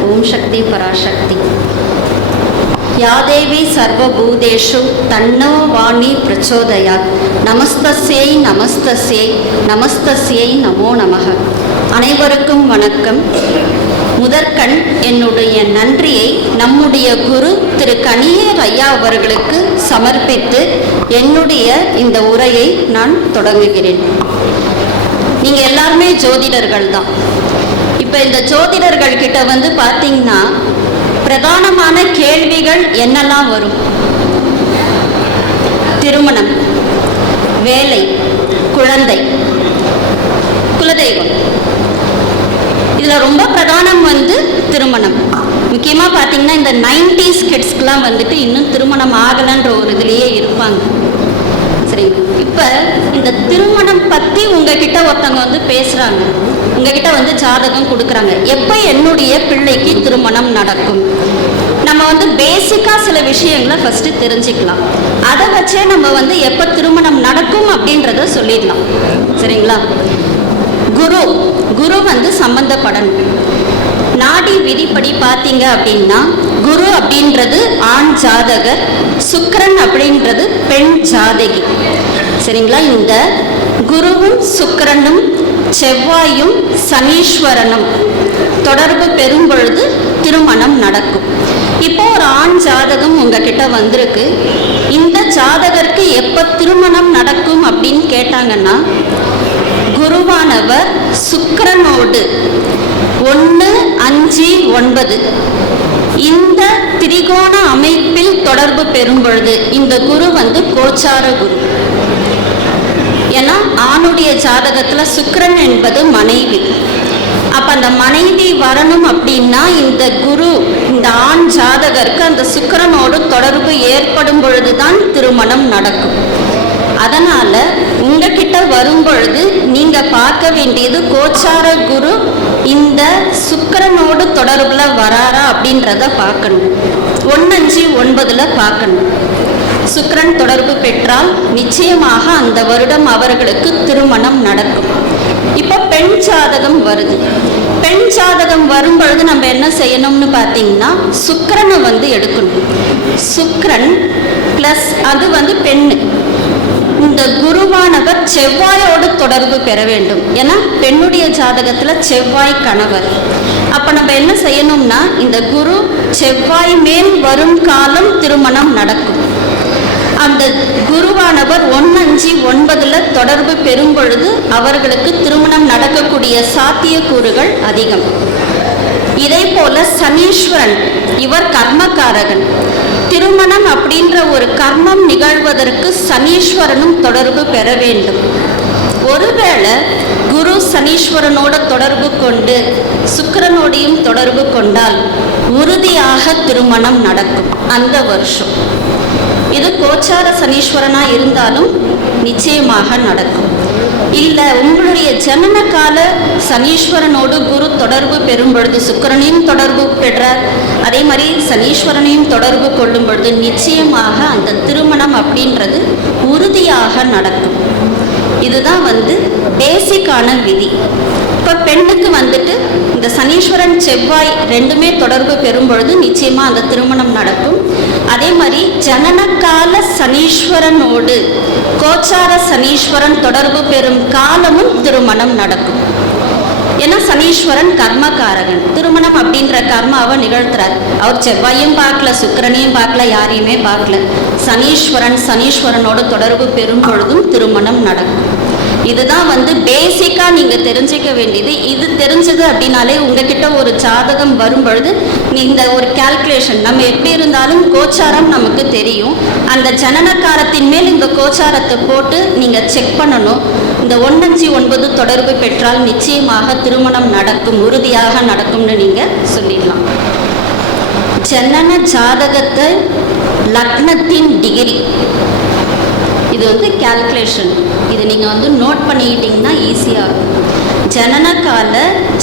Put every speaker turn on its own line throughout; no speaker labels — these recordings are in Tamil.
ஓம் சக்தி பராசக்தி. யாதேவி சர்வபூதேஷு தன்னோ வாணி பிரச்சோதயாத். நமஸ்தஸ்யை நமஸ்தஸ்யை நமஸ்தஸ்யை நமோ நமக. அனைவருக்கும் வணக்கம். முதற்கண் என்னுடைய நன்றியை நம்முடைய குரு திரு கணியர் ஐயா அவர்களுக்கு சமர்ப்பித்து என்னுடைய இந்த உரையை நான் தொடங்குகிறேன். நீங்கள் எல்லாருமே ஜோதிடர்கள் தான் இப்போ இந்த ஜோதிடர்கள் கிட்ட வந்து பார்த்தீங்கன்னா பிரதானமான கேள்விகள் என்னெல்லாம் வரும்? திருமணம் வேலை குழந்தை குலதெய்வம். இதில் ரொம்ப பிரதானம் வந்து திருமணம். முக்கியமாக பார்த்தீங்கன்னா இந்த நைன்டிஸ் கிட்ஸ்க்கெலாம் வந்துட்டு இன்னும் திருமணம் ஆகலைன்ற ஒரு இதுலேயே இருப்பாங்க. சரி இப்போ இந்த திருமணம் பற்றி உங்ககிட்ட ஒருத்தவங்க வந்து பேசுகிறாங்க உங்ககிட்ட வந்து ஜாதகம் கொடுக்குறாங்க. எப்போ என்னுடைய பிள்ளைக்கு திருமணம் நடக்கும்? நம்ம வந்து பேசிக்காக சில விஷயங்களை ஃபஸ்ட்டு தெரிஞ்சுக்கலாம். அதை வச்சே நம்ம வந்து எப்போ திருமணம் நடக்கும் அப்படின்றத சொல்லிடலாம். சரிங்களா? குரு குரு வந்து சம்பந்தப்படணும். நாடி விதிப்படி பார்த்தீங்க அப்படின்னா குரு அப்படின்றது ஆண் ஜாதகர் சுக்கரன் அப்படின்றது பெண் ஜாதகி. சரிங்களா? இந்த குருவும் சுக்கரனும் செவ்வாயும் சனீஸ்வரனும். தொடர்பு பெறும் பொழுது திருமணம் நடக்கும். இப்போ ஒரு ஆண் ஜாதகம் உங்ககிட்ட வந்திருக்கு. இந்த ஜாதகருக்கு எப்போ திருமணம் நடக்கும் அப்படின்னு கேட்டாங்கன்னா குருவானவர் சுக்கரனோடு ஒன்று அஞ்சு ஒன்பது. இந்த திரிகோண அமைப்பில் தொடர்பு பெறும் பொழுது இந்த குரு வந்து கோச்சார குரு. ஏன்னா ஆணுடைய ஜாதகத்துல சுக்கரன் என்பது மனைவி. அப்ப அந்த மனைவி வரணும் அப்படின்னா இந்த குரு இந்த ஆண் ஜாதகருக்கு அந்த சுக்கரனோடு தொடர்பு ஏற்படும் பொழுதுதான் திருமணம் நடக்கும். அதனால உங்ககிட்ட வரும் பொழுது நீங்க பார்க்க வேண்டியது கோச்சார குரு இந்த சுக்கரனோடு தொடர்புல வராரா அப்படின்றத பார்க்கணும். ஒன்னஞ்சு ஒன்பதுல பார்க்கணும். சுக்ரன் தொடர்பு பெற்றால் நிச்சயமாக அந்த வருடம் அவர்களுக்கு திருமணம் நடக்கும். இப்போ பெண் ஜாதகம் வருது. பெண் ஜாதகம் வரும் பொழுது நம்ம என்ன செய்யணும்னு பார்த்தீங்கன்னா சுக்கரனை வந்து எடுக்கணும். சுக்கரன் ப்ளஸ் அது வந்து பெண்ணு. இந்த குருவானவர் செவ்வாயோடு தொடர்பு பெற வேண்டும். ஏன்னா பெண்ணுடைய ஜாதகத்தில் செவ்வாய் கணவர். அப்போ நம்ம என்ன செய்யணும்னா இந்த குரு செவ்வாய் மேல் வரும் காலம் திருமணம் நடக்கும். அந்த குருவானவர் ஒன்னஞ்சு ஒன்பதுல தொடர்பு பெறும் பொழுது அவர்களுக்கு திருமணம் நடக்கக்கூடிய சாத்தியக்கூறுகள் அதிகம். இதே போல சனீஸ்வரன் இவர் கர்மக்காரகன். திருமணம் அப்படின்ற ஒரு கர்மம் நிகழ்வதற்கு சனீஸ்வரனும் தொடர்பு பெற வேண்டும். ஒருவேளை குரு சனீஸ்வரனோட தொடர்பு கொண்டு சுக்கரனோடையும் தொடர்பு கொண்டால் உறுதியாக திருமணம் நடக்கும் அந்த வருஷம். இது கோச்சார சனீஸ்வரனா இருந்தாலும் நிச்சயமாக நடக்கும். இல்லை உங்களுடைய ஜனன கால சனீஸ்வரனோடு குரு தொடர்பு பெறும் பொழுது சுக்கிரனையும் தொடர்பு பெற்றார் அதே மாதிரி சனீஸ்வரனையும் தொடர்பு கொள்ளும் பொழுது நிச்சயமாக அந்த திருமணம் அப்படின்றது உறுதியாக நடக்கும். இதுதான் வந்து பேசிக்கான விதி. இப்போ பெண்ணுக்கு வந்துட்டு இந்த சனீஸ்வரன் செவ்வாய் ரெண்டுமே தொடர்பு பெறும் பொழுது நிச்சயமாக அந்த திருமணம் நடக்கும். அதே மாதிரி ஜனனகால சனீஸ்வரனோடு கோச்சார சனீஸ்வரன் தொடர்பு பெறும் காலமும் திருமணம் நடக்கும். ஏன்னா சனீஸ்வரன் கர்மகாரகன் திருமணம் அப்படின்ற கர்மாவை நிகழ்த்துறார். அவர் செவ்வாயும் பார்க்கல சுக்கிரனையும் பார்க்கல யாரையுமே பார்க்கல. சனீஸ்வரன் சனீஸ்வரனோட தொடர்பு பெறும் பொழுதும் திருமணம் நடக்கும். இதுதான் வந்து பேசிக்கா நீங்க தெரிஞ்சுக்க வேண்டியது. இது தெரிஞ்சது அப்படின்னாலே உங்ககிட்ட ஒரு ஜாதகம் வரும் பொழுது இந்த ஒரு கால்குலேஷன் நம்ம எப்படி இருந்தாலும் கோச்சாரம் நமக்கு தெரியும். அந்த ஜனனக்காரத்தின் மேல் இந்த கோச்சாரத்தை போட்டு நீங்க செக் பண்ணணும். இந்த ஒன்னஞ்சு ஒன்பது தொடர்பு பெற்றால் நிச்சயமாக திருமணம் நடக்கும் உறுதியாக நடக்கும்னு நீங்க சொல்லிடலாம். ஜனன ஜாதகத்தை லக்னத்தின் டிகிரி இது வந்து கால்குலேஷன் இது நீங்கள் வந்து நோட் பண்ணிக்கிட்டிங்கன்னா ஈஸியாக இருக்கும். ஜனனகால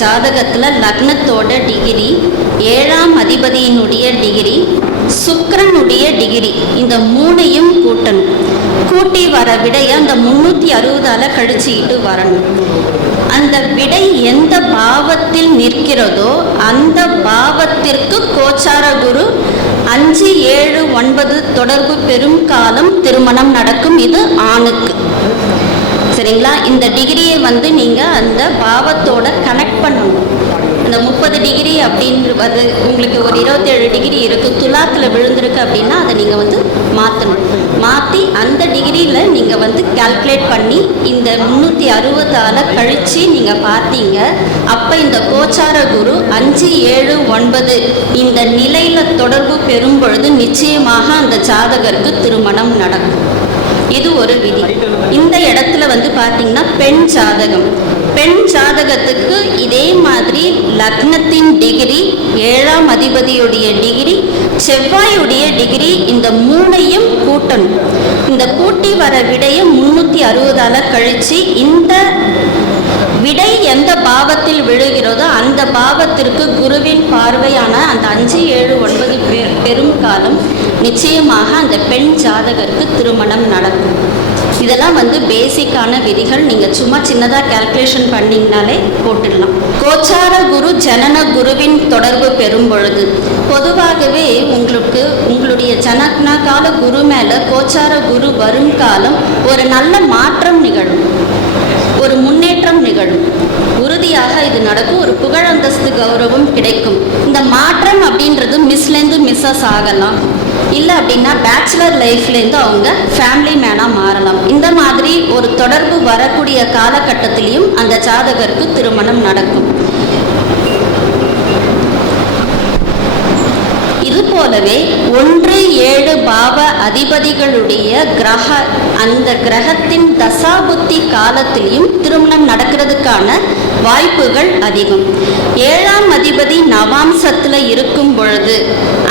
ஜாதகத்தில் லக்னத்தோட டிகிரி ஏழாம் அதிபதியினுடைய டிகிரி சுக்கரனுடைய டிகிரி இந்த மூணையும் கூட்டணும். கூட்டி வர விடைய அந்த முந்நூற்றி அறுபதால் கழிச்சிக்கிட்டு வரணும். அந்த விடை எந்த பாவத்தில் நிற்கிறதோ அந்த பாவத்திற்கு கோச்சார குரு அஞ்சு ஏழு ஒன்பது தொடர்பு பெரும் காலம் திருமணம் நடக்கும். இது ஆணுக்கு. சரிங்களா? இந்த டிகிரியை வந்து நீங்கள் அந்த பாவத்தோட கனெக்ட் பண்ணணும். அந்த முப்பது டிகிரி அப்படின்றது உங்களுக்கு ஒரு இருபத்தேழு டிகிரி இருக்குது துலாத்தில் விழுந்திருக்கு அப்படின்னா அதை நீங்கள் வந்து மாற்றணும் மாற்றி அந்த டிகிரியில் நீங்கள் வந்து கால்குலேட் பண்ணி இந்த முந்நூற்றி அறுபதால் கழித்து நீங்கள் பார்த்தீங்க அப்போ இந்த கோச்சார குரு அஞ்சு ஏழு ஒன்பது இந்த நிலையில் தொடர்பு பெறும் பொழுது நிச்சயமாக அந்த ஜாதகருக்கு திருமணம் நடக்கும். இது ஒரு விதி. இந்த இடத்துல வந்து பார்த்தீங்கன்னா பெண் ஜாதகம். பெண் ஜாதகத்துக்கு இதே மாதிரி லக்னத்தின் டிகிரி ஏழாம் அதிபதியுடைய டிகிரி செவ்வாயுடைய டிகிரி இந்த மூணையும் கூட்டணும். இந்த கூட்டி வர விடையை முன்னூற்றி அறுபதால் கழிச்சு இந்த விடை எந்த பாவத்தில் விழுகிறதோ அந்த பாவத்திற்கு குருவின் பார்வையான அந்த அஞ்சு ஏழு ஒன்பது பேர் பெரும் காலம் நிச்சயமாக அந்த பெண் ஜாதகருக்கு திருமணம் நடக்கும். இதெல்லாம் வந்து பேசிக்கான விதிகள். நீங்கள் சும்மா சின்னதாக கால்குலேஷன் பண்ணிங்கனாலே போட்டுடலாம். கோச்சார குரு ஜனன குருவின் தொடர்பு பெறும் பொழுது பொதுவாகவே உங்களுக்கு உங்களுடைய ஜனக்னா கால குரு மேலே கோச்சார குரு வரும் காலம் ஒரு நல்ல மாற்றம் நிகழும். ஒரு முன்னே நிகழும். உறுதியாக இது நடக்கும். ஒரு புகழ் அந்தஸ்து கௌரவம் கிடைக்கும். இந்த மாற்றம் அப்படின்றது மிஸ்லேருந்து மிஸ்ஸஸ் ஆகலாம். இல்லை அப்படின்னா பேச்சுலர் லைஃப்லேருந்து அவங்க ஃபேமிலி மேனாக மாறலாம். இந்த மாதிரி ஒரு தொடர்பு வரக்கூடிய காலகட்டத்திலையும் அந்த ஜாதகருக்கு திருமணம் நடக்கும். போலவே ஒன்று ஏழு பாவ அதிபதிகளுடைய கிரக அந்த கிரகத்தின் தசாபுத்தி காலத்திலையும் திருமணம் நடக்கிறதுக்கான வாய்ப்புகள் அதிகம். ஏழாம் அதிபதி நவாம்சத்தில் இருக்கும் பொழுது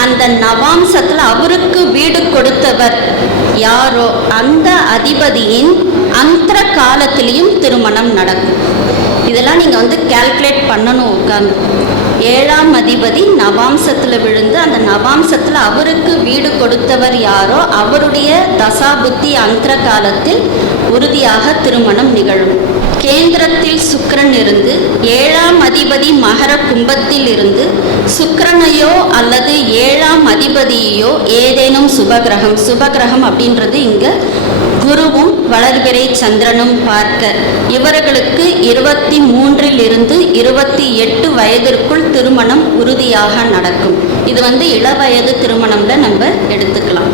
அந்த நவாம்சத்தில் அவருக்கு வீடு கொடுத்தவர் யாரோ? அந்த அதிபதியின் அந்த காலத்திலையும் திருமணம் நடக்கும். இதெல்லாம் நீங்கள் வந்து கால்குலேட் பண்ணணும் உட்காந்து ஏழாம் அதிபதி நவாம்சத்தில் விழுந்து அந்த நவாம்சத்தில் அவருக்கு வீடு கொடுத்தவர் யாரோ அவருடைய தசாபுத்தி அந்தர காலத்தில் உறுதியாக திருமணம் நிகழும். கேந்திரத்தில் சுக்கரன் இருந்து ஏழாம் அதிபதி மகர கும்பத்தில் இருந்து சுக்கரனையோ அல்லது ஏழாம் அதிபதியோ ஏதேனும் சுபகிரகம் சுபகிரகம் அப்படின்றது இங்க குருவும் வளர்பிறை சந்திரனும் பார்க்க. இவர்களுக்கு இருபத்தி மூன்றில் இருந்து இருபத்தி எட்டு வயதிற்குள் திருமணம் உறுதியாக நடக்கும். இது வந்து இளவயது திருமணம்ல நம்ம எடுத்துக்கலாம்.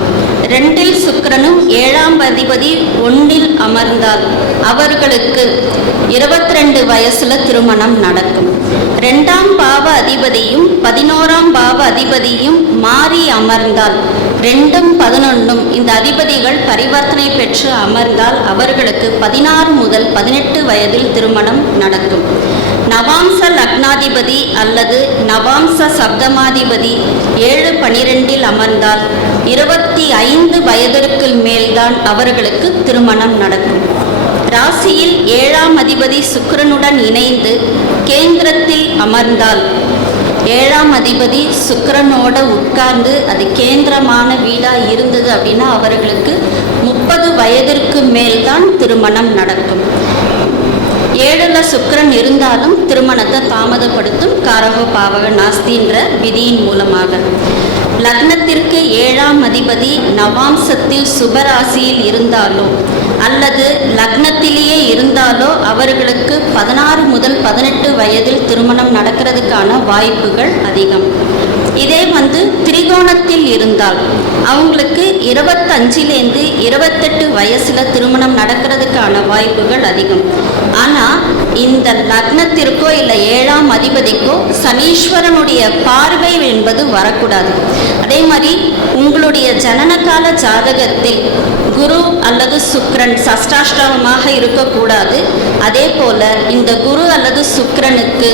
ரெண்டில் சுக்கிரனும் ஏழாம் அதிபதி ஒன்றில் அமர்ந்தால் அவர்களுக்கு இருபத்தி ரெண்டு வயசுல திருமணம் நடக்கும். ரெண்டாம் பாவ அதிபதியும் பதினோராம் பாவ அதிபதியும் மாறி அமர்ந்தால் ரெண்டும் பதினொன்றும். இந்த அதிபதிகள் பரிவர்த்தனை பெற்று அமர்ந்தால் அவர்களுக்கு பதினாறு முதல் பதினெட்டு வயதில் திருமணம் நடக்கும். நவாம்ச லக்னாதிபதி அல்லது நவாம்ச சப்தமாதிபதி ஏழு பனிரெண்டில் அமர்ந்தால் இருபத்தி ஐந்து வயதிற்கு மேல்தான் அவர்களுக்கு திருமணம் நடக்கும். ராசியில் ஏழாம் அதிபதி சுக்கரனுடன் இணைந்து கேந்திரத்தில் அமர்ந்தால் ஏழாம் அதிபதி சுக்கரனோட உட்கார்ந்து அது கேந்திரமான வீடா இருந்தது அப்படின்னா அவர்களுக்கு முப்பது வயதிற்கு மேல்தான் திருமணம் நடக்கும். ஏழில் சுக்கரன் இருந்தாலும் திருமணத்தை தாமதப்படுத்தும் காரகோ பாவக நாஸ்தின்ற விதியின் மூலமாக. லக்னத்திற்கு ஏழாம் அதிபதி நவாம்சத்தில் சுபராசியில் இருந்தாலோ அல்லது லக்னத்திலேயே இருந்தாலோ அவர்களுக்கு பதினாறு முதல் பதினெட்டு வயதில் திருமணம் நடக்கிறதுக்கான வாய்ப்புகள் அதிகம். இதே வந்து திரிகோணத்தில் இருந்தால் அவங்களுக்கு இருபத்தஞ்சிலேருந்து இருபத்தெட்டு வயசில் திருமணம் நடக்கிறதுக்கான வாய்ப்புகள் அதிகம். ஆனால் இந்த லக்னத்திற்கோ இல்லை ஏழாம் அதிபதிக்கோ சனீஸ்வரனுடைய பார்வை என்பது வரக்கூடாது. அதே மாதிரி உங்களுடைய ஜனனகால ஜாதகத்தில் குரு அல்லது சுக்ரன் சஷ்டாஷ்டமமாக இருக்கக்கூடாது. அதே போல இந்த குரு அல்லது சுக்ரனுக்கு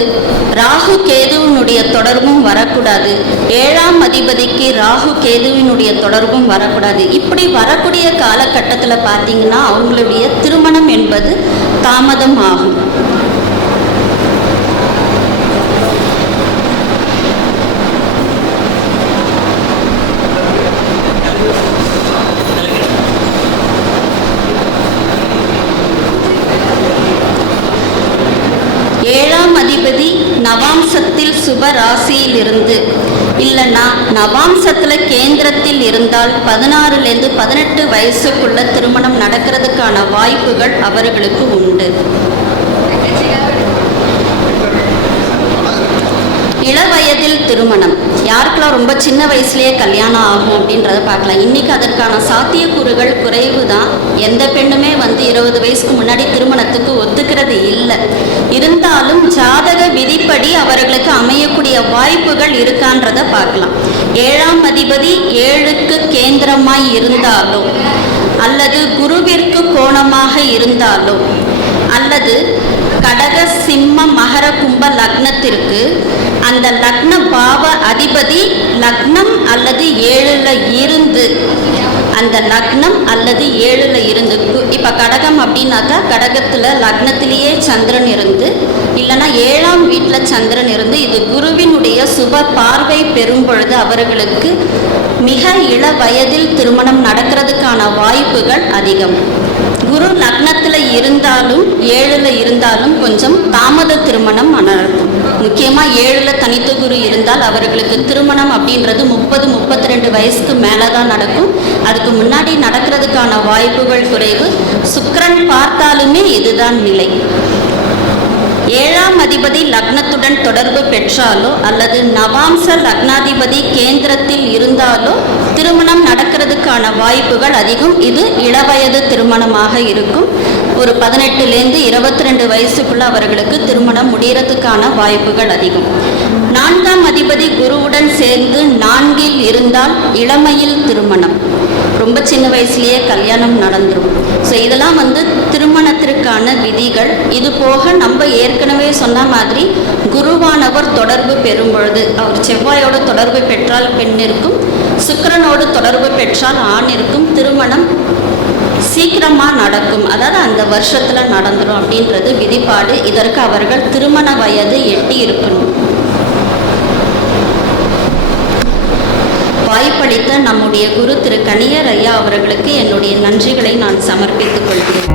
ராகு கேதுவினுடைய தொடர்பும் வரக்கூடாது. ஏழாம் அதிபதிக்கு ராகு கேதுவினுடைய தொடர்பும் வரக்கூடாது. இப்படி வரக்கூடிய காலகட்டத்தில் பார்த்தீங்கன்னா அவங்களுடைய திருமணம் என்பது தாமதம் ஆகும் ஏழாம் அதிபதி நவாம்சத்தில் சுப ராசியிலிருந்து இல்லைன்னா நவாம்சத்தில் கேந்திரத்தில் இருந்தால் பதினாறுலேருந்து பதினெட்டு வயசுக்குள்ள திருமணம் நடக்கிறதுக்கான வாய்ப்புகள் அவர்களுக்கு உண்டு. வயதில் திருமணம். யாருக்கெல்லாம் ரொம்ப சின்ன வயசுலயே கல்யாணம் ஆகும் அப்படின்றத பார்க்கலாம். இன்னைக்கு அதற்கான சாத்தியக்கூறுகள் குறைவு தான் எந்த பெண்ணுமே வந்து இருபது வயசுக்கு முன்னாடி திருமணத்துக்கு ஒத்துக்கிறது இல்லை. இருந்தாலும் ஜாதக விதிப்படி அவர்களுக்கு அமையக்கூடிய வாய்ப்புகள் இருக்கான்றத பார்க்கலாம். ஏழாம் அதிபதி ஏழுக்கு கேந்திரமாய் இருந்தாலோ அல்லது குருவிற்கு கோணமாக இருந்தாலோ அல்லது கடக சிம்ம மகர கும்ப லக்னத்திற்கு அந்த லக்ன பாவ அதிபதி லக்னம் அல்லது ஏழுல இருந்து. அந்த லக்னம் அல்லது ஏழுல இருந்து. கு- இப்ப கடகம் அப்படின்னாக்கா கடகத்துல லக்னத்திலேயே சந்திரன் இருந்து இல்லைன்னா ஏழாம் வீட்டில் சந்திரன் இருந்து இது குருவினுடைய சுப பார்வை பெறும் பொழுது அவர்களுக்கு மிக இள வயதில் திருமணம் நடக்கிறதுக்கான வாய்ப்புகள் அதிகம். குரு லக்னத்தில் இருந்தாலும் ஏழில் இருந்தாலும் கொஞ்சம் தாமத திருமணம் நடக்கும் முக்கியமாக ஏழில் தனித்த குரு இருந்தால் அவர்களுக்கு திருமணம் அப்படின்றது முப்பது முப்பத்தி ரெண்டு வயசுக்கு மேலதான் நடக்கும். அதுக்கு முன்னாடி நடக்கிறதுக்கான வாய்ப்புகள் குறைவு. சுக்கரன் பார்த்தாலுமே இதுதான் நிலை. ஏழாம் அதிபதி லக்னத்துடன் தொடர்பு பெற்றாலோ அல்லது நவாம்ச லக்னாதிபதி கேந்திரத்தில் இருந்தாலோ திருமணம் நடக்கிறதுக்கான வாய்ப்புகள் அதிகம். இது இளவயது திருமணமாக இருக்கும். ஒரு பதினெட்டுலேருந்து இருபத்தி ரெண்டு வயசுக்குள்ள அவர்களுக்கு திருமணம் முடியறதுக்கான வாய்ப்புகள் அதிகம். நான்காம் அதிபதி குருவுடன் சேர்ந்து நான்கில் இருந்தால் இளமையில் திருமணம். ரொம்ப சின்ன வயசுலயே கல்யாணம் நடந்துடும் ஸோ இதெல்லாம் வந்து திருமணத்திற்கான விதிகள். இது போக நம்ம ஏற்கனவே சொன்ன மாதிரி குருவானவர் தொடர்பு பெறும் பொழுது அவர் செவ்வாயோட தொடர்பு பெற்றால் பெண்ணிற்கும் சுக்கரனோடு தொடர்பு பெற்றால் ஆணிற்கும் திருமணம் சீக்கிரமாக நடக்கும். அதாவது அந்த வருஷத்தில் நடந்துடும் அப்படின்றது விதிப்பாடு இதற்கு அவர்கள் திருமண வயது எட்டி இருக்கணும். வாய்ப்பளித்த நம்முடைய குரு திரு கணியர் ஐயா அவர்களுக்கு என்னுடைய நன்றிகளை நான் சமர்ப்பித்துக் கொள்கிறேன்.